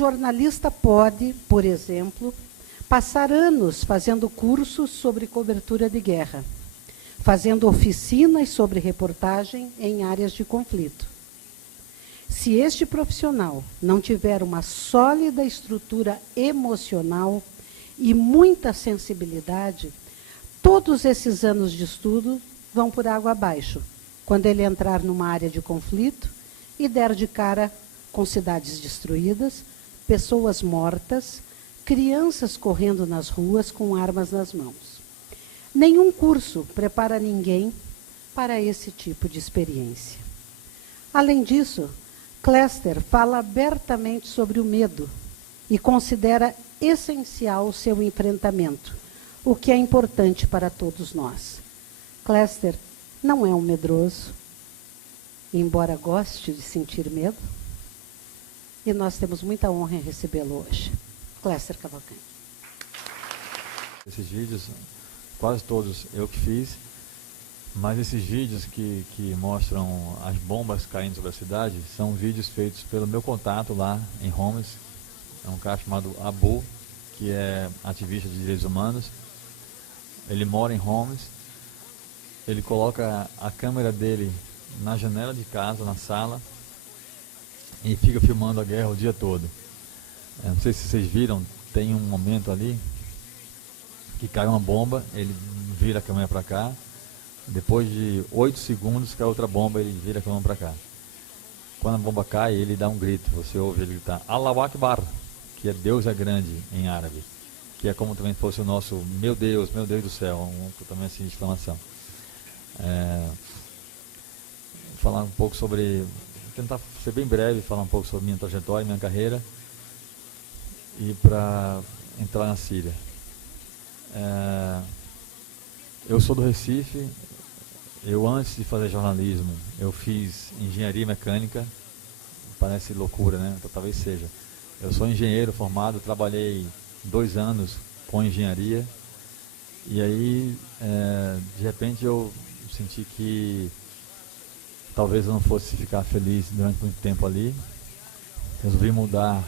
jornalista pode, por exemplo, passar anos fazendo cursos sobre cobertura de guerra, fazendo oficinas sobre reportagem em áreas de conflito. Se este profissional não tiver uma sólida estrutura emocional e muita sensibilidade, todos esses anos de estudo vão por água abaixo, quando ele entrar numa área de conflito e der de cara com cidades destruídas, pessoas mortas, crianças correndo nas ruas com armas nas mãos. Nenhum curso prepara ninguém para esse tipo de experiência. Além disso, Clayster fala abertamente sobre o medo e considera essencial o seu enfrentamento, o que é importante para todos nós. Clayster não é um medroso, embora goste de sentir medo, e nós temos muita honra em recebê-lo hoje. Clayster Cavalcanti. Esses vídeos, quase todos eu que fiz, mas esses vídeos que mostram as bombas caindo sobre a cidade são vídeos feitos pelo meu contato lá em Homs. É um cara chamado Abu, que é ativista de direitos humanos. Ele mora em Homs. Ele coloca a câmera dele na janela de casa, na sala, e fica filmando a guerra o dia todo. Não sei se vocês viram, tem um momento ali que cai uma bomba, ele vira a câmera para cá, depois de 8 segundos cai outra bomba, ele vira a câmera para cá. Quando a bomba cai, ele dá um grito, você ouve ele gritar Allahu Akbar, que é Deus é grande em árabe, que é como também fosse o nosso meu Deus do céu, também assim de exclamação. Falar um pouco sobre, tentar ser bem breve, falar um pouco sobre minha trajetória, minha carreira, e para entrar na Síria. Eu sou do Recife. Eu, antes de fazer jornalismo, eu fiz engenharia mecânica. Parece loucura, né? Então, talvez seja. Eu sou engenheiro formado, trabalhei 2 anos com engenharia, e aí de repente eu senti que talvez eu não fosse ficar feliz durante muito tempo ali. Resolvi mudar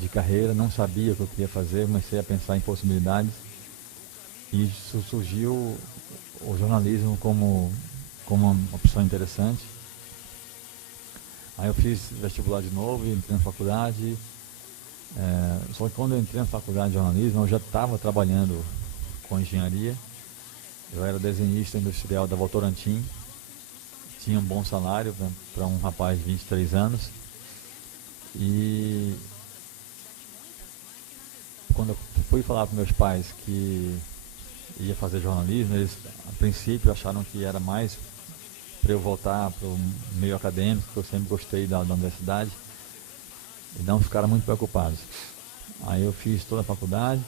de carreira, não sabia o que eu queria fazer, comecei a pensar em possibilidades, e surgiu o jornalismo como uma opção interessante. Aí eu fiz vestibular de novo, entrei na faculdade, só que quando eu entrei na faculdade de jornalismo, eu já estava trabalhando com engenharia. Eu era desenhista industrial da Votorantim, tinha um bom salário para um rapaz de 23 anos, e quando eu fui falar para meus pais que ia fazer jornalismo, eles a princípio acharam que era mais para eu voltar para o meio acadêmico, que eu sempre gostei da universidade, e não ficaram muito preocupados. Aí eu fiz toda a faculdade,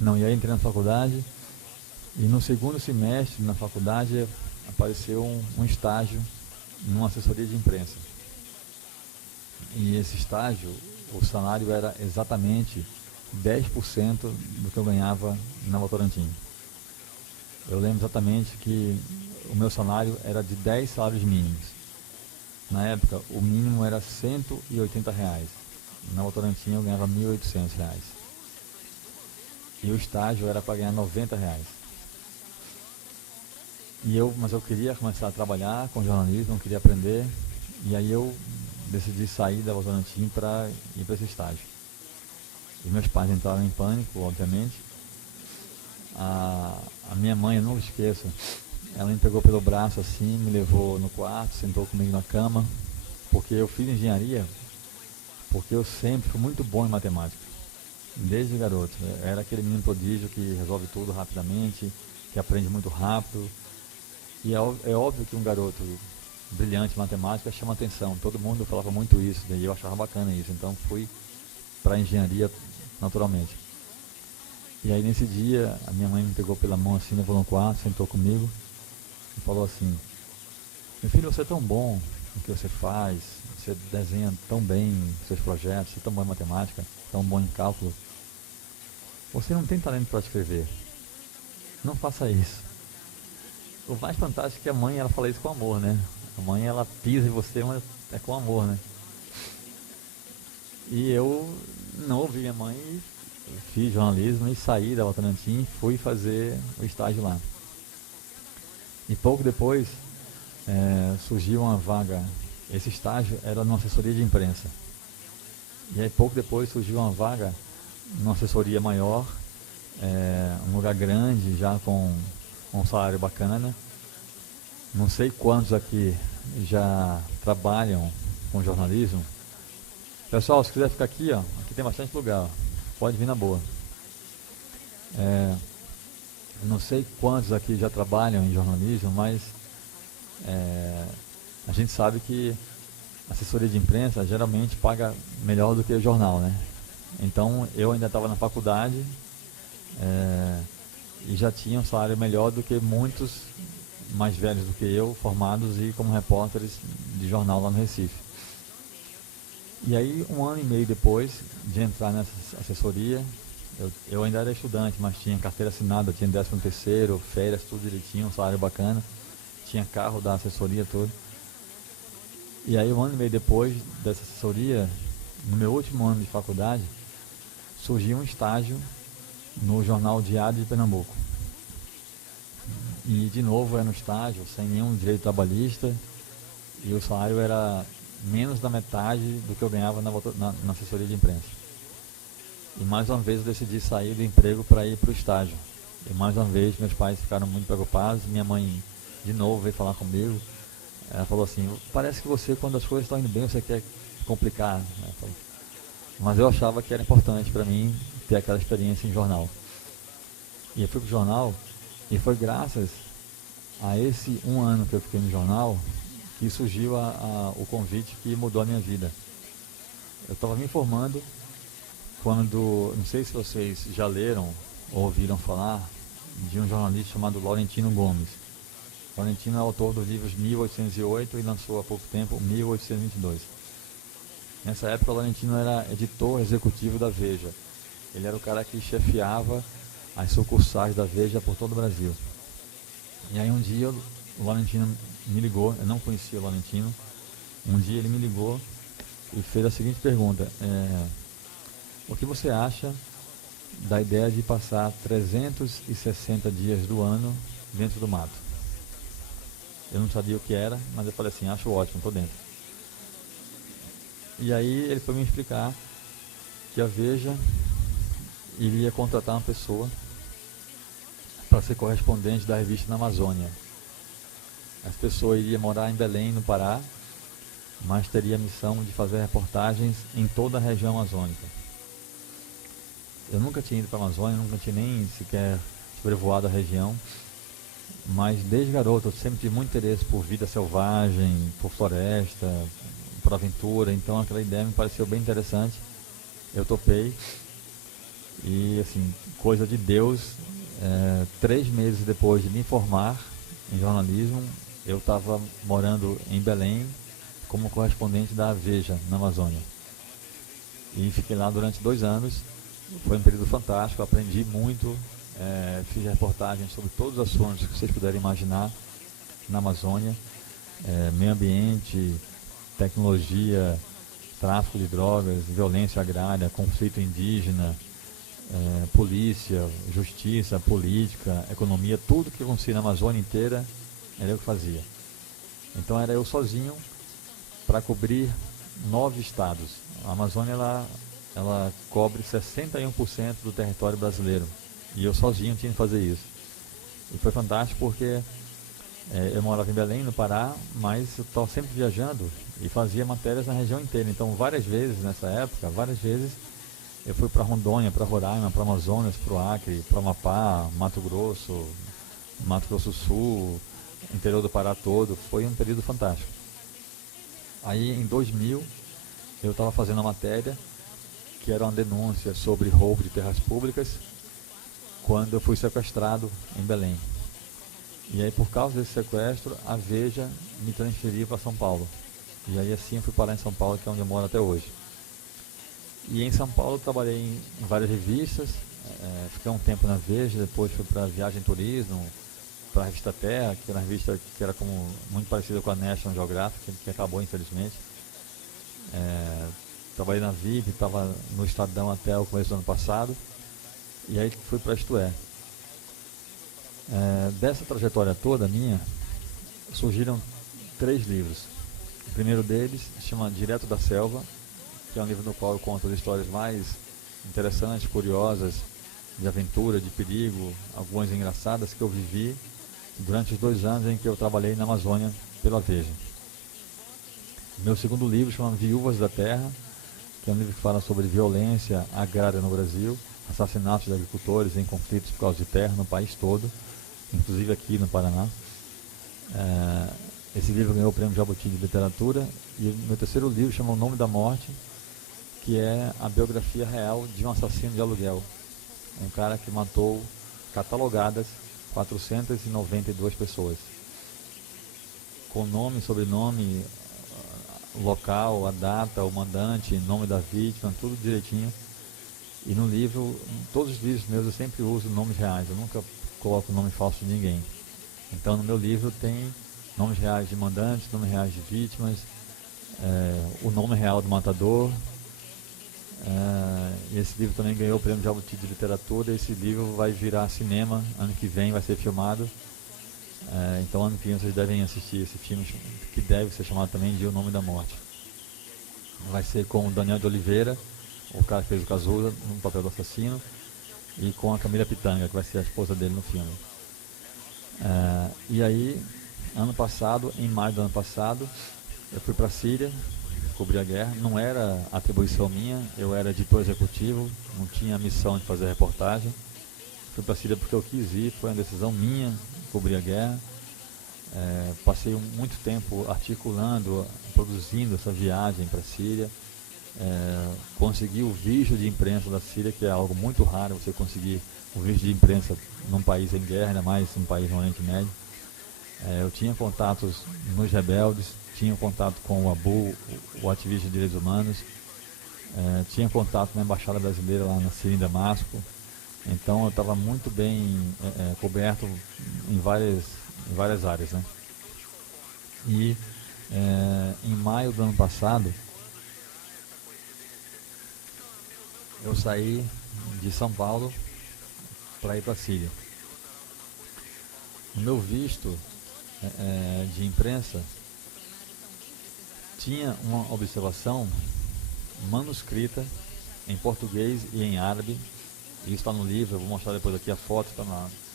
e aí entrei na faculdade, e no segundo semestre na faculdade apareceu um estágio numa assessoria de imprensa. E esse estágio, o salário era exatamente 10% do que eu ganhava na Votorantim. Eu lembro exatamente que o meu salário era de 10 salários mínimos. Na época, o mínimo era R$180. Na Votorantim eu ganhava R$1.800. E o estágio era para ganhar R$90. Mas eu queria começar a trabalhar com jornalismo, queria aprender, e aí eu decidi sair da Votorantim para ir para esse estágio. E meus pais entraram em pânico, obviamente. A minha mãe, eu não esqueço, ela me pegou pelo braço assim, me levou no quarto, sentou comigo na cama, porque eu fiz engenharia, porque eu sempre fui muito bom em matemática, desde garoto. Eu era aquele menino prodígio que resolve tudo rapidamente, que aprende muito rápido. E é óbvio que um garoto brilhante em matemática chama atenção, todo mundo falava muito isso, e eu achava bacana isso, então fui para engenharia naturalmente. E aí nesse dia, a minha mãe me pegou pela mão assim, levou no quarto, sentou comigo e falou assim: meu filho, você é tão bom no que você faz, você desenha tão bem seus projetos, você é tão bom em matemática, tão bom em cálculo, você não tem talento para escrever, não faça isso. O mais fantástico é que a mãe, ela fala isso com amor, né? A mãe, ela pisa em você, mas é com amor, né? E eu não ouvi minha mãe, fiz jornalismo e saí da Votorantim e fui fazer o estágio lá. E pouco depois surgiu uma vaga, esse estágio era numa assessoria de imprensa. E aí pouco depois surgiu uma vaga numa assessoria maior, um lugar grande, já com um salário bacana. Não sei quantos aqui já trabalham com jornalismo. Pessoal, se quiser ficar aqui, ó, aqui tem bastante lugar, ó, pode vir na boa. Não sei quantos aqui já trabalham em jornalismo, mas a gente sabe que assessoria de imprensa geralmente paga melhor do que o jornal, né? Então eu ainda estava na faculdade e já tinha um salário melhor do que muitos mais velhos do que eu, formados e como repórteres de jornal lá no Recife. E aí, 1 ano e meio depois de entrar nessa assessoria, eu ainda era estudante, mas tinha carteira assinada, tinha 13º, férias, tudo direitinho, um salário bacana, tinha carro da assessoria, tudo. E aí, 1 ano e meio depois dessa assessoria, no meu último ano de faculdade, surgiu um estágio no jornal Diário de Pernambuco. E de novo era no estágio, sem nenhum direito trabalhista, e o salário era menos da metade do que eu ganhava na assessoria de imprensa. E mais uma vez eu decidi sair do emprego para ir para o estágio. E mais uma vez meus pais ficaram muito preocupados, minha mãe de novo veio falar comigo. Ela falou assim, parece que você, quando as coisas estão indo bem, você quer complicar. Mas eu achava que era importante para mim ter aquela experiência em jornal. E eu fui para o jornal, e foi graças a esse 1 ano que eu fiquei no jornal que surgiu o convite que mudou a minha vida. Eu estava me informando quando, não sei se vocês já leram ou ouviram falar de um jornalista chamado Laurentino Gomes. Laurentino é autor dos livros 1808 e lançou há pouco tempo 1822. Nessa época o Laurentino era editor executivo da Veja. Ele era o cara que chefiava as sucursais da Veja por todo o Brasil. E aí um dia o Laurentino me ligou, eu não conhecia o Laurentino. Um dia ele me ligou e fez a seguinte pergunta: o que você acha da ideia de passar 360 dias do ano dentro do mato? Eu não sabia o que era, mas eu falei assim, acho ótimo, estou dentro. E aí ele foi me explicar que a Veja iria contratar uma pessoa para ser correspondente da revista na Amazônia. Essa pessoa iria morar em Belém, no Pará, mas teria a missão de fazer reportagens em toda a região amazônica. Eu nunca tinha ido para a Amazônia, nunca tinha nem sequer sobrevoado a região, mas desde garoto eu sempre tive muito interesse por vida selvagem, por floresta, por aventura, então aquela ideia me pareceu bem interessante. Eu topei e, assim, coisa de Deus, 3 meses depois de me formar em jornalismo, eu estava morando em Belém como correspondente da Veja, na Amazônia. E fiquei lá durante 2 anos, foi um período fantástico, aprendi muito, fiz reportagens sobre todos os assuntos que vocês puderem imaginar na Amazônia, meio ambiente, tecnologia, tráfico de drogas, violência agrária, conflito indígena, polícia, justiça, política, economia, tudo que acontecia na Amazônia inteira era eu que fazia. Então era eu sozinho para cobrir 9 estados. A Amazônia ela cobre 61% do território brasileiro e eu sozinho tinha que fazer isso. E foi fantástico porque eu morava em Belém, no Pará, mas eu estava sempre viajando e fazia matérias na região inteira. Então várias vezes nessa época, eu fui para Rondônia, para Roraima, para Amazonas, para o Acre, para Amapá, Mato Grosso do Sul, interior do Pará todo. Foi um período fantástico. Aí em 2000 eu estava fazendo uma matéria que era uma denúncia sobre roubo de terras públicas quando eu fui sequestrado em Belém. E aí por causa desse sequestro a Veja me transferiu para São Paulo. E aí assim eu fui parar em São Paulo, que é onde eu moro até hoje. E em São Paulo eu trabalhei em várias revistas, fiquei um tempo na Veja, depois fui para Viagem e Turismo, para a revista Terra, que era uma revista que era muito parecida com a National Geographic, que acabou infelizmente. trabalhei na VIP, estava no Estadão até o começo do ano passado, e aí fui para Isto É. Dessa trajetória toda minha, surgiram 3 livros. O primeiro deles se chama Direto da Selva, que é um livro no qual eu conto as histórias mais interessantes, curiosas, de aventura, de perigo, algumas engraçadas que eu vivi durante os 2 anos em que eu trabalhei na Amazônia pela Veja. Meu segundo livro chama Viúvas da Terra, que é um livro que fala sobre violência agrária no Brasil, assassinatos de agricultores em conflitos por causa de terra no país todo, inclusive aqui no Paraná. Esse livro ganhou o Prêmio Jabuti de Literatura, e o meu terceiro livro chama O Nome da Morte, que é a biografia real de um assassino de aluguel, um cara que matou catalogadas 492 pessoas, com nome, sobrenome, local, a data, o mandante, nome da vítima, tudo direitinho. E no livro, em todos os livros meus eu sempre uso nomes reais, eu nunca coloco nome falso de ninguém. Então no meu livro tem nomes reais de mandantes, nomes reais de vítimas, o nome real do matador. E esse livro também ganhou o Prêmio Jabuti de Literatura. Esse livro vai virar cinema, ano que vem vai ser filmado. Então ano que vem vocês devem assistir esse filme, que deve ser chamado também de O Nome da Morte. Vai ser com o Daniel de Oliveira, o cara que fez o Cazuza no papel do assassino, e com a Camila Pitanga, que vai ser a esposa dele no filme. E aí, ano passado, em maio do ano passado, eu fui para a Síria, cobrir a guerra. Não era atribuição minha, eu era editor executivo, não tinha a missão de fazer reportagem. Fui para a Síria porque eu quis ir, foi uma decisão minha, cobrir a guerra. Passei muito tempo articulando, produzindo essa viagem para a Síria. Consegui o visto de imprensa da Síria, que é algo muito raro você conseguir o visto de imprensa num país em guerra, ainda mais num país no Oriente Médio. Eu tinha contatos nos rebeldes, tinha contato com o Abu, o ativista de direitos humanos, tinha contato na embaixada brasileira lá na Síria, em Damasco. Então eu estava muito bem coberto em várias áreas, né? E em maio do ano passado eu saí de São Paulo para ir para a Síria. No meu visto de imprensa tinha uma observação manuscrita em português e em árabe. Isso está no livro, eu vou mostrar depois aqui a foto, está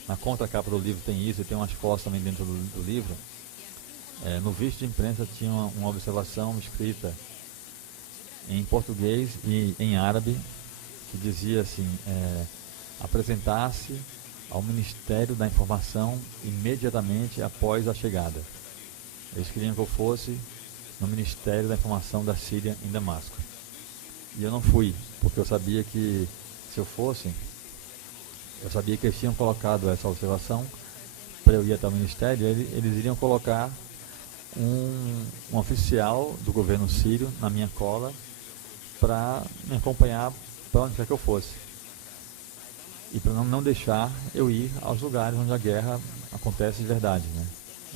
na contracapa do livro, tem isso, e tem umas fotos também dentro do livro. No visto de imprensa tinha uma observação escrita em português e em árabe, que dizia assim: apresentar-se ao Ministério da Informação imediatamente após a chegada. Eles queriam que eu fosse no Ministério da Informação da Síria, em Damasco. E eu não fui, porque eu sabia que se eu fosse, eu sabia que eles tinham colocado essa observação para eu ir até o Ministério. Eles iriam colocar um oficial do governo sírio na minha cola para me acompanhar para onde quer que eu fosse, e para não deixar eu ir aos lugares onde a guerra acontece de verdade, né?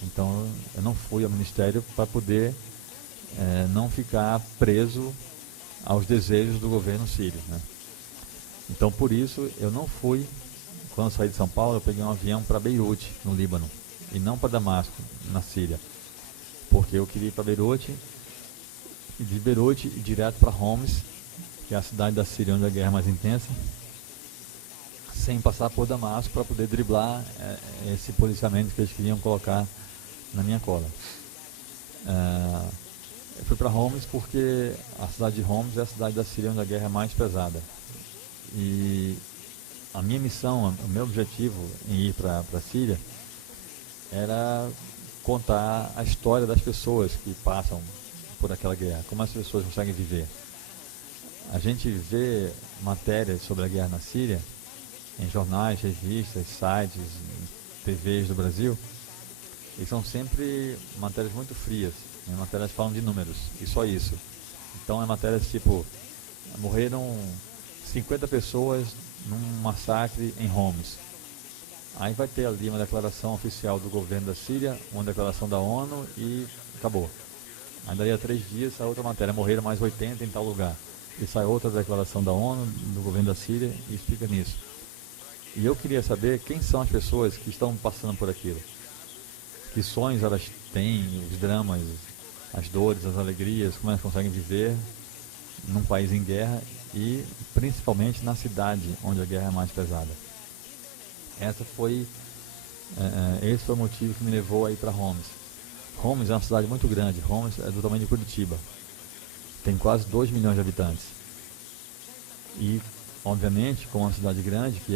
Então eu não fui ao Ministério para poder não ficar preso aos desejos do governo sírio, né? Então por isso eu não fui. Quando eu saí de São Paulo, eu peguei um avião para Beirute, no Líbano, e não para Damasco, na Síria, porque eu queria ir para Beirute, e de Beirute ir direto para Homs, que é a cidade da Síria onde a guerra é mais intensa, sem passar por Damasco, para poder driblar esse policiamento que eles queriam colocar na minha cola. Eu fui para Homs porque a cidade de Homs é a cidade da Síria onde a guerra é mais pesada. E a minha missão, o meu objetivo em ir para a Síria era contar a história das pessoas que passam por aquela guerra, como as pessoas conseguem viver. A gente vê matérias sobre a guerra na Síria em jornais, revistas, sites, TVs do Brasil, e são sempre matérias muito frias, né? Matérias que falam de números, e só isso. Então é matérias tipo: morreram 50 pessoas num massacre em Homs. Aí vai ter ali uma declaração oficial do governo da Síria, uma declaração da ONU, e acabou. Aí daí a 3 dias a outra matéria: morreram mais 80 em tal lugar. e sai outra declaração da ONU, do governo da Síria, e explica nisso. E eu queria saber quem são as pessoas que estão passando por aquilo. Que sonhos elas têm, os dramas, as dores, as alegrias, como elas conseguem viver num país em guerra e principalmente na cidade onde a guerra é mais pesada. Esse foi o motivo que me levou a ir para Homs. Homs é uma cidade muito grande. Homs é do tamanho de Curitiba. Tem quase 2 milhões de habitantes. E, obviamente, como uma cidade grande que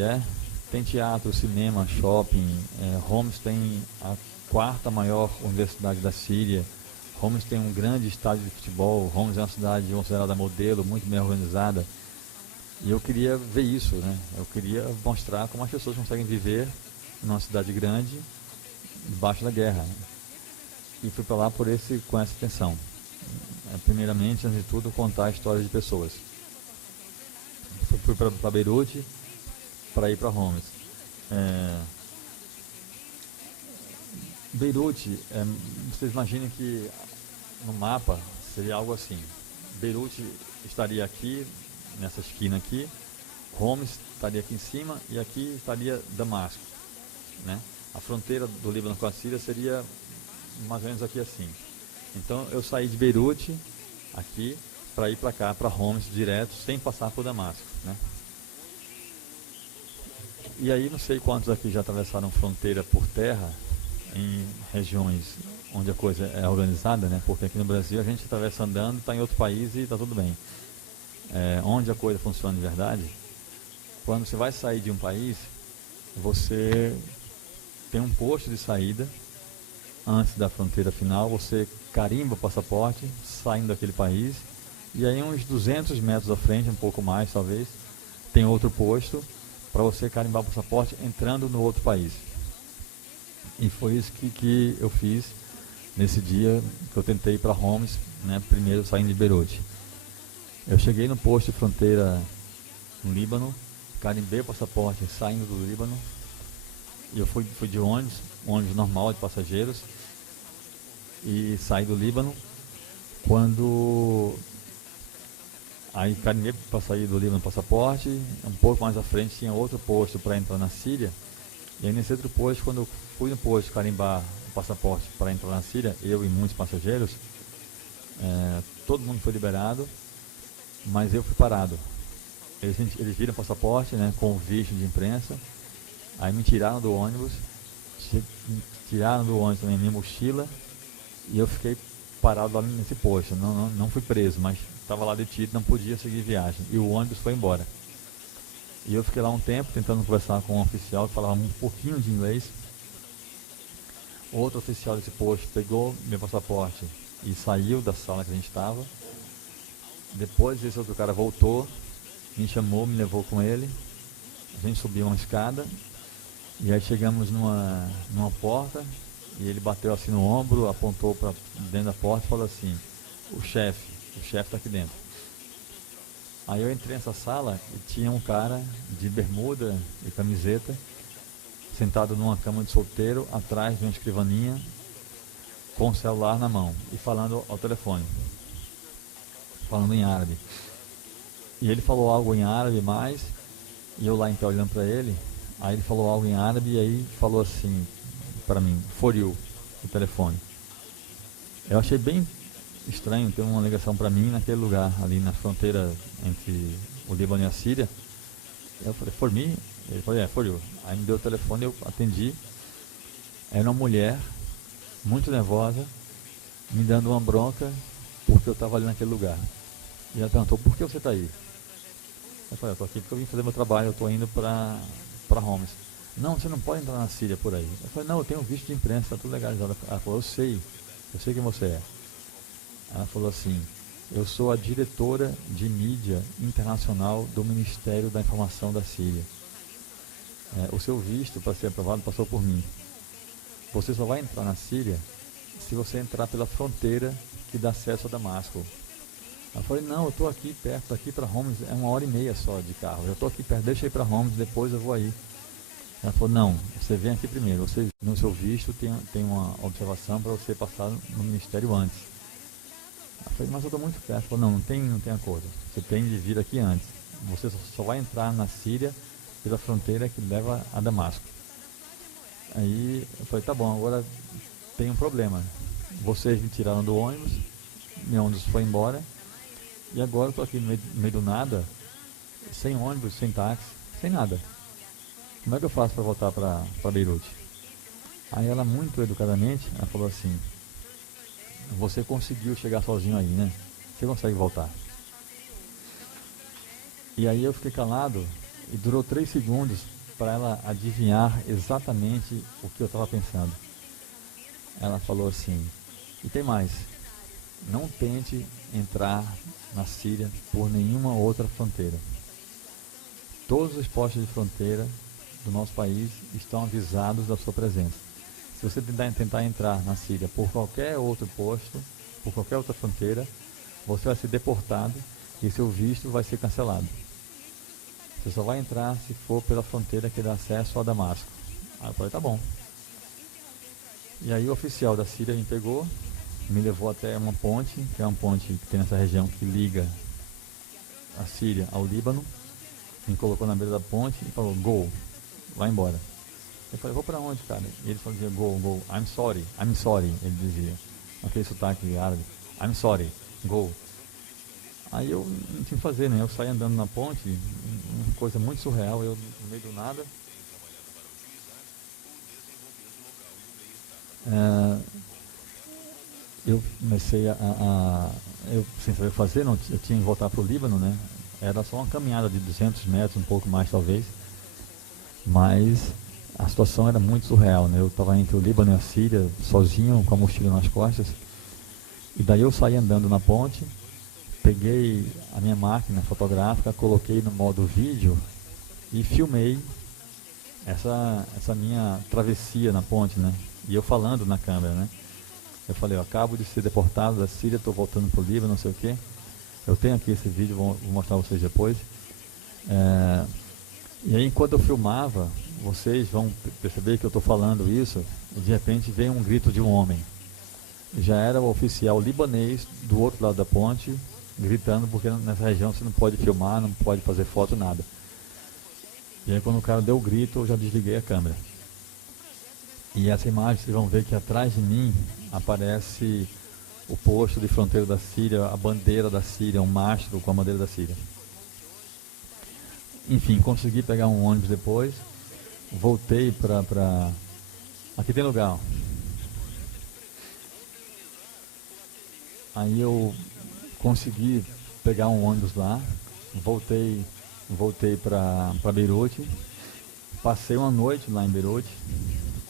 tem teatro, cinema, shopping. Homs tem a 4ª maior universidade da Síria. Homs tem um grande estádio de futebol. Homs é uma cidade considerada modelo, muito bem organizada. E eu queria ver isso, né? Eu queria mostrar como as pessoas conseguem viver numa cidade grande, debaixo da guerra. Né? E fui para lá com essa intenção. Primeiramente, antes de tudo, contar a história de pessoas. Fui para Beirute para ir para Homs. Beirute, vocês imaginem que no mapa seria algo assim. Beirute estaria aqui, nessa esquina aqui, Homs estaria aqui em cima e aqui estaria Damasco. Né? A fronteira do Líbano com a Síria seria mais ou menos aqui assim. Então eu saí de Beirute, aqui, para ir para cá, para Homs, direto, sem passar por Damasco. Né? E aí não sei quantos aqui já atravessaram fronteira por terra, em regiões onde a coisa é organizada, né? Porque aqui no Brasil a gente atravessa andando, está em outro país e está tudo bem. Onde a coisa funciona de verdade, quando você vai sair de um país, você tem um posto de saída. Antes da fronteira final, você carimba o passaporte, saindo daquele país, e aí uns 200 metros à frente, um pouco mais talvez, tem outro posto para você carimbar o passaporte entrando no outro país. E foi isso que eu fiz nesse dia que eu tentei ir para Homs, né, primeiro saindo de Beirute. Eu cheguei no posto de fronteira no Líbano, carimbei o passaporte saindo do Líbano, e eu fui de ônibus normal de passageiros, e saí do Líbano. Aí carimbei para sair do Líbano o passaporte, um pouco mais à frente tinha outro posto para entrar na Síria, e aí nesse outro posto, quando eu fui no posto carimbar o passaporte para entrar na Síria, eu e muitos passageiros, todo mundo foi liberado, mas eu fui parado. Eles viram o passaporte, né, com o visto de imprensa, aí me tiraram do ônibus, também a minha mochila, e eu fiquei parado lá nesse posto. Não fui preso, mas estava lá detido, não podia seguir viagem, e o ônibus foi embora. E eu fiquei lá um tempo tentando conversar com um oficial que falava um pouquinho de inglês. Outro oficial desse posto pegou meu passaporte e saiu da sala que a gente estava. Depois esse outro cara voltou, me chamou, me levou com ele. A gente subiu uma escada e aí chegamos numa porta e ele bateu assim no ombro, apontou para dentro da porta e falou assim: o chefe está aqui dentro. Aí eu entrei nessa sala e tinha um cara de bermuda e camiseta, sentado numa cama de solteiro, atrás de uma escrivaninha, com o celular na mão e falando ao telefone, falando em árabe. E ele falou algo em árabe mais, e eu lá então olhando para ele, aí ele falou algo em árabe e aí falou assim para mim: for you, o telefone. Eu achei bem estranho ter uma ligação para mim naquele lugar, ali na fronteira entre o Líbano e a Síria. Eu falei: for me? Ele falou: for you. Aí me deu o telefone, eu atendi. Era uma mulher muito nervosa, me dando uma bronca porque eu estava ali naquele lugar. E ela perguntou: por que você está aí? Eu falei: eu estou aqui porque eu vim fazer meu trabalho, eu estou indo para Homs. Não, você não pode entrar na Síria por aí. Eu falei: não, eu tenho visto de imprensa, está tudo legalizado. Ela falou: eu sei quem você é. Ela falou assim: eu sou a diretora de mídia internacional do Ministério da Informação da Síria. O seu visto para ser aprovado passou por mim. Você só vai entrar na Síria se você entrar pela fronteira que dá acesso a Damasco. Ela falou: não, eu estou aqui perto, daqui para Homs é 1h30 só de carro. Eu estou aqui perto, deixa eu ir para Homs, depois eu vou aí. Ela falou: não, você vem aqui primeiro. Você, no seu visto tem uma observação para você passar no ministério antes. Eu falei, mas eu estou muito perto. Ele falou, não tem acordo. Você tem de vir aqui antes. Você só vai entrar na Síria pela fronteira que leva a Damasco. Aí eu falei, tá bom, agora tem um problema. Vocês me tiraram do ônibus, meu ônibus foi embora, e agora eu estou aqui no meio do nada, sem ônibus, sem táxi, sem nada. Como é que eu faço para voltar para Beirute? Aí ela, muito educadamente, ela falou assim, você conseguiu chegar sozinho aí, né? Você consegue voltar. E aí eu fiquei calado e durou 3 segundos para ela adivinhar exatamente o que eu estava pensando. Ela falou assim, e tem mais, não tente entrar na Síria por nenhuma outra fronteira. Todos os postos de fronteira do nosso país estão avisados da sua presença. Se você tentar entrar na Síria por qualquer outro posto, por qualquer outra fronteira, você vai ser deportado e seu visto vai ser cancelado. Você só vai entrar se for pela fronteira que dá acesso a Damasco. Aí eu falei, tá bom. E aí o oficial da Síria me pegou, me levou até uma ponte, que é uma ponte que tem nessa região que liga a Síria ao Líbano, me colocou na beira da ponte e falou, go, vai embora. Eu falei, vou pra onde, cara? E ele falou, go, I'm sorry, ele dizia, aquele sotaque árabe, I'm sorry, go. Aí eu não tinha o que fazer, né? Eu saí andando na ponte, uma coisa muito surreal, eu no meio do nada. Eu comecei eu sem saber fazer, eu tinha que voltar para o Líbano, né? Era só uma caminhada de 200 metros, um pouco mais talvez, mas a situação era muito surreal, né? Eu estava entre o Líbano e a Síria, sozinho, com a mochila nas costas, e daí eu saí andando na ponte, peguei a minha máquina fotográfica, coloquei no modo vídeo e filmei essa minha travessia na ponte, né? E eu falando na câmera, né? Eu falei, eu acabo de ser deportado da Síria, estou voltando para o Líbano, não sei o quê. Eu tenho aqui esse vídeo, vou mostrar a vocês depois. E aí, enquanto eu filmava, vocês vão perceber que eu estou falando isso, e de repente vem um grito de um homem. Já era o oficial libanês do outro lado da ponte, gritando, porque nessa região você não pode filmar, não pode fazer foto, nada. E aí quando o cara deu o grito, eu já desliguei a câmera. E essa imagem, vocês vão ver que atrás de mim aparece o posto de fronteira da Síria, a bandeira da Síria, um mastro com a bandeira da Síria. Enfim, consegui pegar um ônibus depois, voltei para... Aqui tem lugar, ó. Aí eu consegui pegar um ônibus lá, voltei para Beirute, passei uma noite lá em Beirute,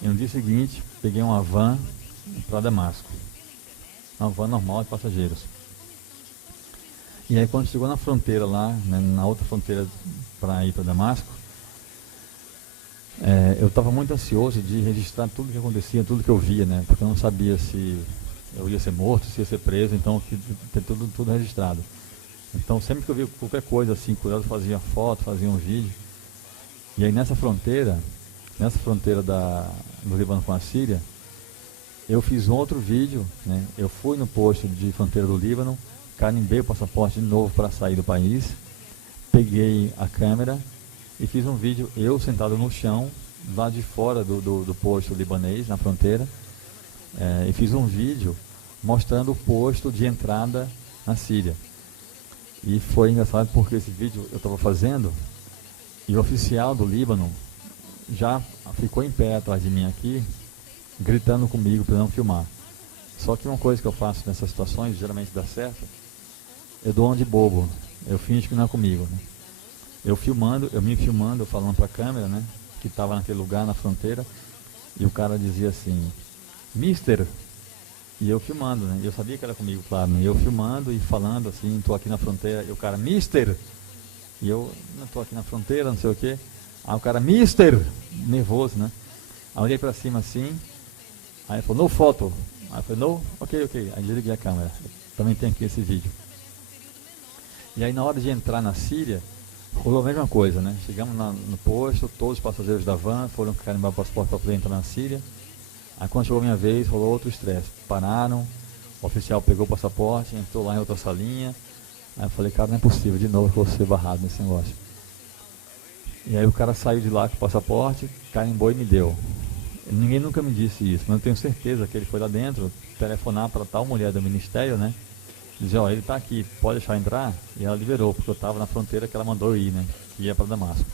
e no dia seguinte peguei uma van para Damasco, uma van normal de passageiros. E aí quando chegou na fronteira lá, né, na outra fronteira para ir para Damasco, eu estava muito ansioso de registrar tudo que acontecia, tudo que eu via, né, porque eu não sabia se eu ia ser morto, se ia ser preso, então ter tudo registrado. Então sempre que eu via qualquer coisa assim, curioso, fazia foto, fazia um vídeo. E aí nessa fronteira do Líbano com a Síria, eu fiz um outro vídeo, né? Eu fui no posto de fronteira do Líbano, carimbei o passaporte de novo para sair do país, peguei a câmera e fiz um vídeo, eu sentado no chão, lá de fora do posto libanês, na fronteira, e fiz um vídeo mostrando o posto de entrada na Síria. E foi engraçado porque esse vídeo eu estava fazendo e o oficial do Líbano já ficou em pé atrás de mim aqui, gritando comigo para não filmar. Só que uma coisa que eu faço nessas situações, geralmente dá certo, eu dou uma de bobo, eu finjo que não é comigo, né? Eu me filmando, eu falando para a câmera, né, que estava naquele lugar na fronteira, e o cara dizia assim, Mister, e eu filmando, né, eu sabia que era comigo, claro, né, eu filmando e falando assim, estou aqui na fronteira, e o cara, Mister, e eu, não estou aqui na fronteira, não sei o que, aí o cara, Mister, nervoso, né, aí eu olhei para cima assim, aí ele falou, no foto, aí eu falei, no, ok, aí desliguei a câmera, também tem aqui esse vídeo. E aí na hora de entrar na Síria, rolou a mesma coisa, né? Chegamos no posto, todos os passageiros da van foram carimbar o passaporte para poder entrar na Síria. Aí quando chegou a minha vez, rolou outro estresse. Pararam, O oficial pegou o passaporte, entrou lá em outra salinha. Aí eu falei, cara, não é possível, de novo que eu vou ser barrado nesse negócio. E aí o cara saiu de lá com o passaporte, carimbou e me deu. Ninguém nunca me disse isso, mas eu tenho certeza que ele foi lá dentro telefonar para tal mulher do ministério, né? Dizer, ó, ele está aqui, pode deixar entrar? E ela liberou, porque eu estava na fronteira que ela mandou eu ir, né? Que ia para Damasco.